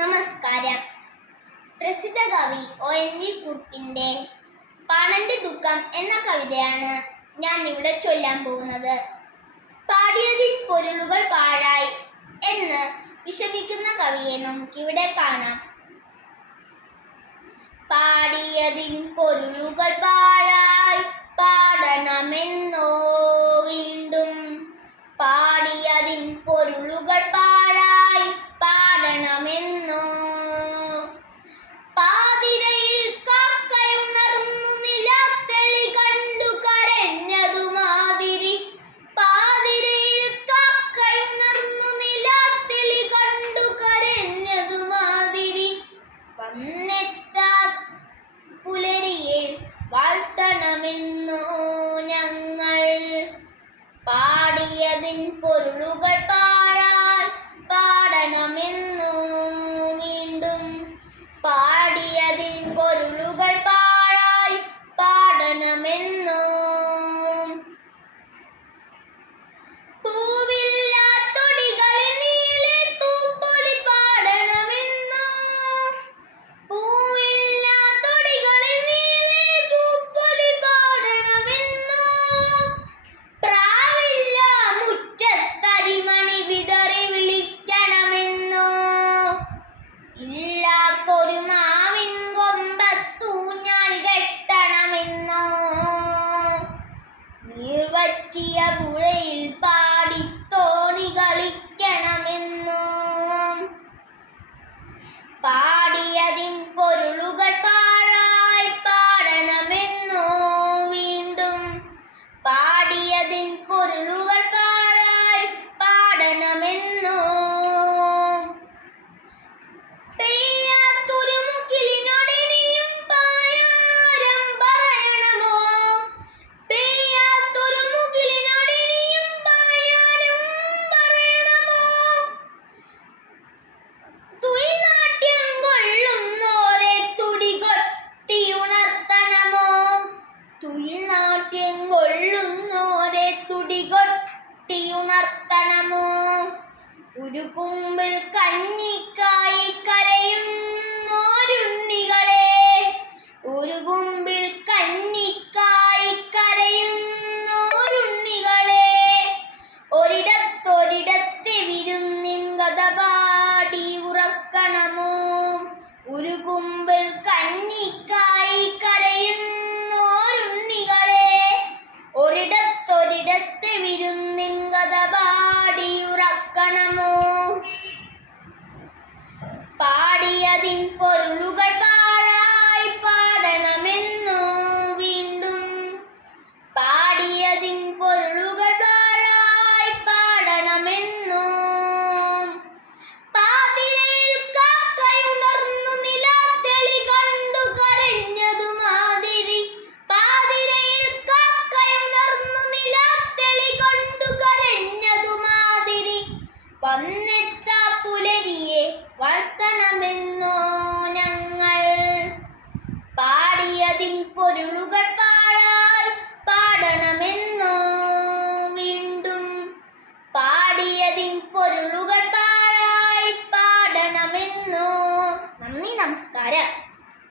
നമസ്കാരം. പ്രസിദ്ധ കവി ONV കുറുപ്പിന്റെ പാണന്റെ ദുഃഖം എന്ന കവിതയാണ് ഞാൻ ഇവിടെ ചൊല്ലാൻ പോകുന്നത്. പാടിയതിൻ പൊരുളുകൾ പാഴായി എന്ന് വിഷമിക്കുന്ന കവിയെ നമുക്കിവിടെ കാണാം. പാടിയതിൻ പൊരുളുകൾ പാഴായി പാടണമെന്നോ വീണ്ടും, പാടിയതിൻ പൊരുളുകൾ പാഴായി പാടണമെന്നോ. പാതിരയിൽ കാക്കയുണർന്നു നിലാത്തെളി കണ്ടു കരഞ്ഞതുമാതിരി, പാതിരയിൽ കാക്കയുണർന്നു നിലാത്തെളി കണ്ടു കരഞ്ഞതുമാതിരി, വന്നെത്താ പുലരിയെ വാഴ്ത്തണമെന്നോ ഞങ്ങൾ. പാടിയതിൻ പൊരുളുകൾ പാഴായി പാടണമെന്നോ വീണ്ടും, പാടിയതിൻ പൊരുളുകൾ പാഴായി പാടണമെന്നോ. പൂവില്ലാത്തൊടികളിൽ നീളെ പൂപ്പൊലി പാടണമെന്നോ, പൂവില്ലാത്തൊടികളിൽ നീളെ പൂപ്പൊലി പാടണമെന്നോ. പ്രാവില്ല മുറ്റത്തരിമണി വിതറി വിളിക്കണമെന്നോ, ഇല്ലാത്തൊരു മാവിൻ കൊമ്പത്തൂഞ്ഞാൽ കെട്ടണമെന്നോ. നീർവറ്റിയ പുഴയിൽ പാടിത്തോണി കളിക്കണമെന്നോ. പാടിയതിൻ പൊരുളുകൾ പാഴായി പാടണമെന്നോ വീണ്ടും, പാടിയതിൻ പൊരുളുകൾ പാഴായി പാടണമെന്നോ. പെയ്യാത്തൊരു മുകിലിനോടിനിയും പായാരം പറയണമോ, പെയ്യാത്തൊരു മുകിലിനോടിനിയും പായാരം പറയണമോ. തുയിൽനാട്യം കൊള്ളുന്നോരെ തുടികൊട്ടിയുണർത്തണമോ, തുയിൽനാട്യം കൊള്ളുന്നോരെ തുടികൊട്ടിയുണർത്തണമോ. ഒരു കുമ്പിൾ കഞ്ഞിക്കായി കരയുന്നോരുണ്ണികളെ, ഒരു കുമ്പിൾ കഞ്ഞിക്കായി കരയുന്നോരുണ്ണികളെ, ഒരിടത്തൊരിടത്തെ വിരുന്നിൻ കഥ പാടി ഉറക്കണമോ. ഒരു കുമ്പിൾ കഞ്ഞിക്കായി കരയുന്നോരുണ്ണികളെ, ഒരിടത്തൊരിടത്തെ വിരുന്നിൻ കഥ പാടി ഉറക്കണമോ. പാടിയതിൻ പൊരുളുകൾ പാഴായി പാടണമെന്നോ വീണ്ടും, പാടിയതിൻ പൊരുളുകൾ പാഴായി പാടണമെന്നോ.